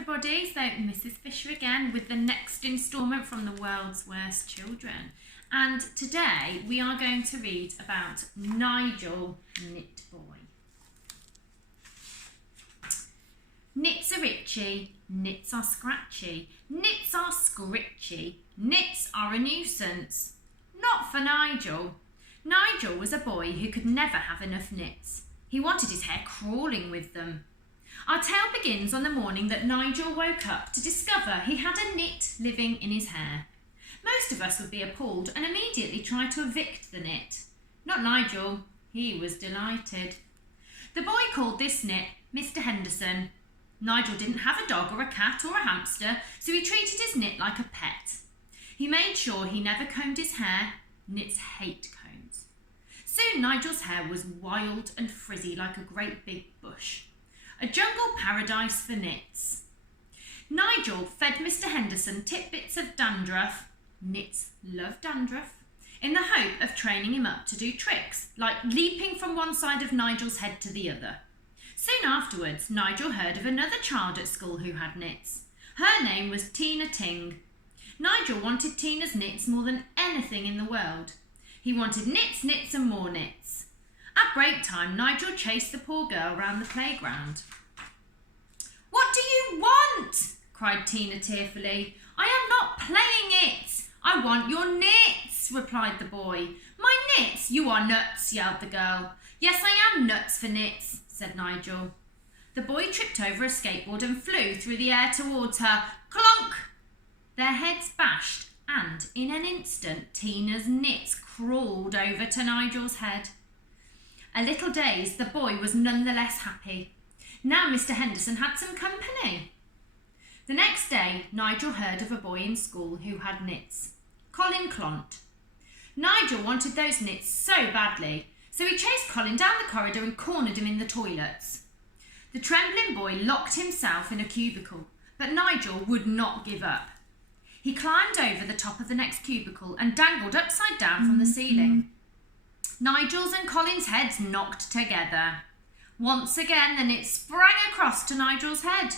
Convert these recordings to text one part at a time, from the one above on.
everybody, so Mrs. Fisher again with the next instalment from The World's Worst Children. And today we are going to read about Nigel Knitboy. Knits are itchy, knits are scratchy, knits are scritchy, knits are a nuisance. Not for Nigel. Nigel was a boy who could never have enough knits. He wanted his hair crawling with them. Our tale begins on the morning that Nigel woke up to discover he had a knit living in his hair. Most of us would be appalled and immediately try to evict the knit. Not Nigel. He was delighted. The boy called this knit Mr. Henderson. Nigel didn't have a dog or a cat or a hamster, so he treated his knit like a pet. He made sure he never combed his hair. Knits hate combs. Soon Nigel's hair was wild and frizzy like a great big bush. A jungle paradise for knits. Nigel fed Mr. Henderson tidbits of dandruff, knits love dandruff, in the hope of training him up to do tricks, like leaping from one side of Nigel's head to the other. Soon afterwards, Nigel heard of another child at school who had knits. Her name was Tina Ting. Nigel wanted Tina's knits more than anything in the world. He wanted knits, knits and more knits. At break time, Nigel chased the poor girl round the playground. "What do you want?" cried Tina tearfully. "I am not playing it. I want your knits," replied the boy. "My knits? You are nuts," yelled the girl. "Yes, I am nuts for knits," said Nigel. The boy tripped over a skateboard and flew through the air towards her. Clonk! Their heads bashed, and in an instant Tina's knits crawled over to Nigel's head. A little dazed, the boy was none the less happy. Now Mr. Henderson had some company. The next day, Nigel heard of a boy in school who had knits. Colin Clont. Nigel wanted those knits so badly, so he chased Colin down the corridor and cornered him in the toilets. The trembling boy locked himself in a cubicle, but Nigel would not give up. He climbed over the top of the next cubicle and dangled upside down from the ceiling. Nigel's and Colin's heads knocked together. Once again, the knit sprang across to Nigel's head.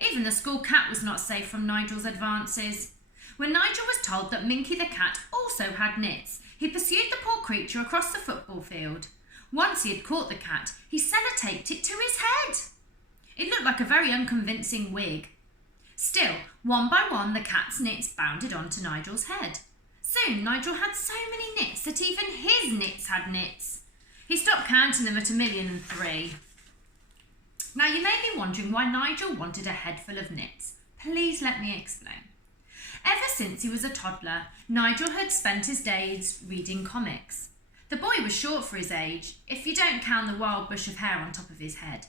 Even the school cat was not safe from Nigel's advances. When Nigel was told that Minky the cat also had knits, he pursued the poor creature across the football field. Once he had caught the cat, he sellotaped it to his head. It looked like a very unconvincing wig. Still, one by one, the cat's knits bounded onto Nigel's head. Soon, Nigel had so many knits that even his knits had knits. He stopped counting them at 1,000,003. Now, you may be wondering why Nigel wanted a head full of knits. Please let me explain. Ever since he was a toddler, Nigel had spent his days reading comics. The boy was short for his age, if you don't count the wild bush of hair on top of his head.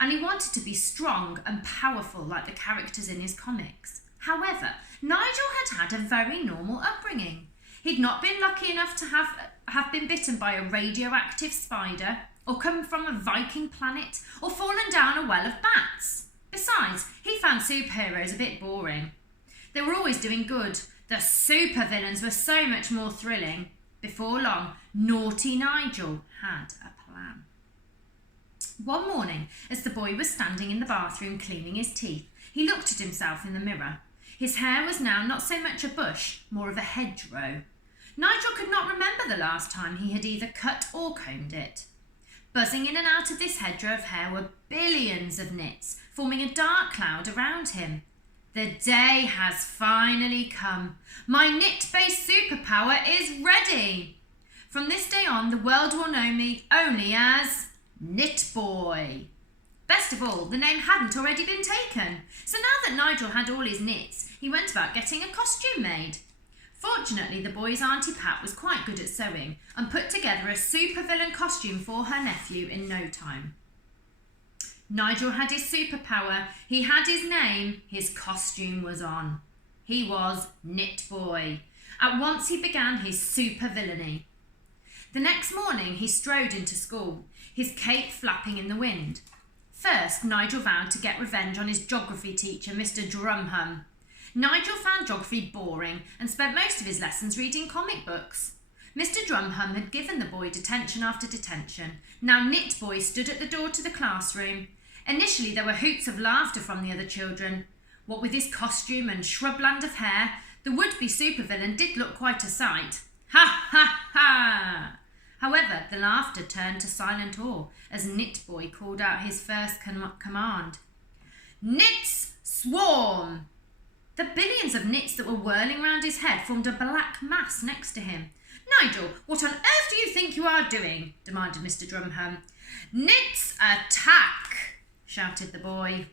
And he wanted to be strong and powerful like the characters in his comics. However, Nigel had a very normal upbringing. He'd not been lucky enough to have been bitten by a radioactive spider, or come from a Viking planet, or fallen down a well of bats. Besides, he found superheroes a bit boring. They were always doing good. The supervillains were so much more thrilling. Before long, naughty Nigel had a plan. One morning, as the boy was standing in the bathroom cleaning his teeth, he looked at himself in the mirror. His hair was now not so much a bush, more of a hedgerow. Nigel could not remember the last time he had either cut or combed it. Buzzing in and out of this hedgerow of hair were billions of knits, forming a dark cloud around him. The day has finally come. My knit-based superpower is ready. From this day on, the world will know me only as Knitboy. Best of all, the name hadn't already been taken. So now that Nigel had all his knits, he went about getting a costume made. Fortunately, the boy's Auntie Pat was quite good at sewing and put together a supervillain costume for her nephew in no time. Nigel had his superpower, he had his name, his costume was on. He was Knitboy. At once he began his supervillainy. The next morning he strode into school, his cape flapping in the wind. First, Nigel vowed to get revenge on his geography teacher, Mr. Drumhum. Nigel found geography boring and spent most of his lessons reading comic books. Mr. Drumhum had given the boy detention after detention. Now Knitboy stood at the door to the classroom. Initially there were hoots of laughter from the other children. What with his costume and shrubland of hair, the would-be supervillain did look quite a sight. Ha ha ha! However, the laughter turned to silent awe as Knitboy called out his first command. Knits swarm! The billions of knits that were whirling round his head formed a black mass next to him. Nigel, what on earth do you think you are doing? Demanded Mr. Drumham. Knits attack! Shouted the boy.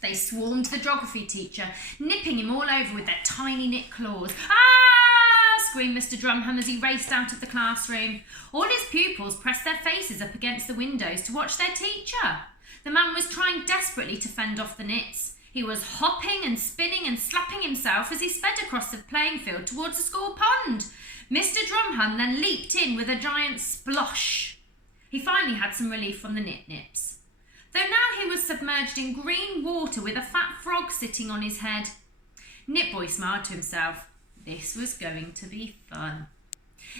They swarmed the geography teacher, nipping him all over with their tiny knit claws. Ah! Screamed Mr. Drumham as he raced out of the classroom. All his pupils pressed their faces up against the windows to watch their teacher. The man was trying desperately to fend off the knits. He was hopping and spinning and slapping himself as he sped across the playing field towards the school pond. Mr. Drumham then leaped in with a giant splosh. He finally had some relief from the nips. Though now he was submerged in green water with a fat frog sitting on his head. Knitboy smiled to himself. This was going to be fun.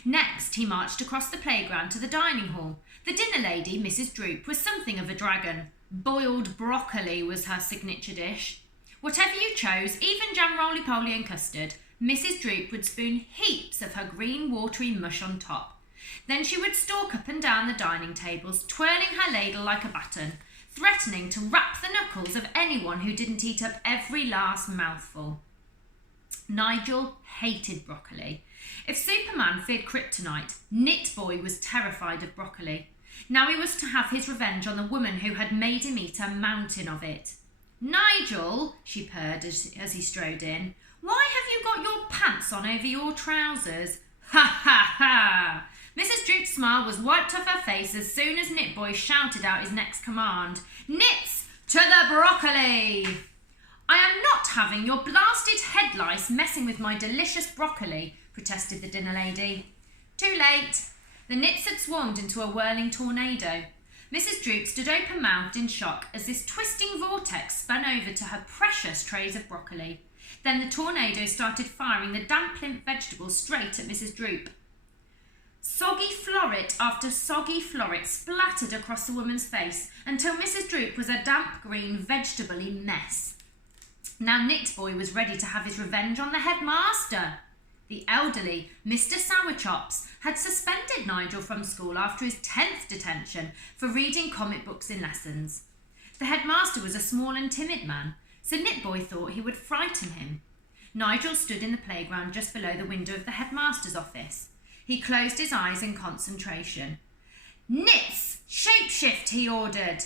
Next, he marched across the playground to the dining hall. The dinner lady, Mrs. Droop, was something of a dragon. Boiled broccoli was her signature dish. Whatever you chose, even jam roly-poly and custard, Mrs. Droop would spoon heaps of her green watery mush on top. Then she would stalk up and down the dining tables, twirling her ladle like a baton, threatening to rap the knuckles of anyone who didn't eat up every last mouthful. Nigel hated broccoli. If Superman feared kryptonite, Knitboy was terrified of broccoli. Now he was to have his revenge on the woman who had made him eat a mountain of it. Nigel, she purred as he strode in, why have you got your pants on over your trousers? Ha ha ha! Mrs. Droop's smile was wiped off her face as soon as Knitboy shouted out his next command. Knits to the broccoli! I am not having your blasted head lice messing with my delicious broccoli, protested the dinner lady. Too late. The knits had swarmed into a whirling tornado. Mrs. Droop stood open-mouthed in shock as this twisting vortex spun over to her precious trays of broccoli. Then the tornado started firing the damp limp vegetables straight at Mrs. Droop. Soggy floret after soggy floret splattered across the woman's face until Mrs. Droop was a damp green vegetable-y mess. Now Knitboy was ready to have his revenge on the headmaster. The elderly Mr. Sourchops had suspended Nigel from school after his 10th detention for reading comic books in lessons. The headmaster was a small and timid man, so Knitboy thought he would frighten him. Nigel stood in the playground just below the window of the headmaster's office. He closed his eyes in concentration. Knits! Shapeshift, he ordered.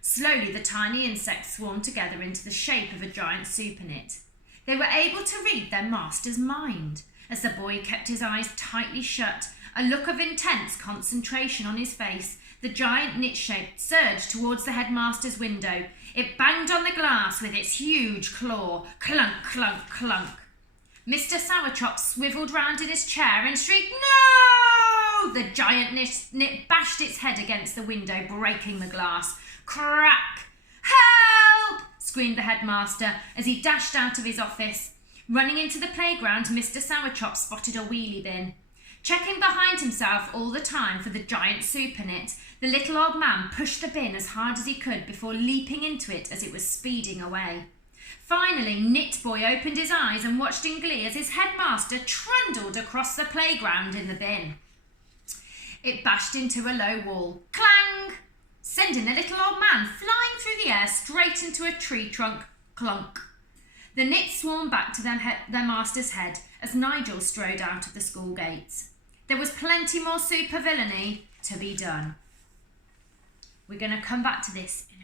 Slowly the tiny insects swarmed together into the shape of a giant superknit. They were able to read their master's mind. As the boy kept his eyes tightly shut, a look of intense concentration on his face, the giant knit shape surged towards the headmaster's window. It banged on the glass with its huge claw. Clunk, clunk, clunk. Mr. Sourchop swivelled round in his chair and shrieked, No! The giant knit bashed its head against the window, breaking the glass. Crack! Help! Screamed the headmaster as he dashed out of his office. Running into the playground, Mr. Sourchop spotted a wheelie bin. Checking behind himself all the time for the giant superknit, the little old man pushed the bin as hard as he could before leaping into it as it was speeding away. Finally, Knitboy opened his eyes and watched in glee as his headmaster trundled across the playground in the bin. It bashed into a low wall. Clang! Sending the little old man flying through the air straight into a tree trunk. Clunk! The knits swarmed back to their master's head as Nigel strode out of the school gates. There was plenty more supervillainy to be done. We're going to come back to this in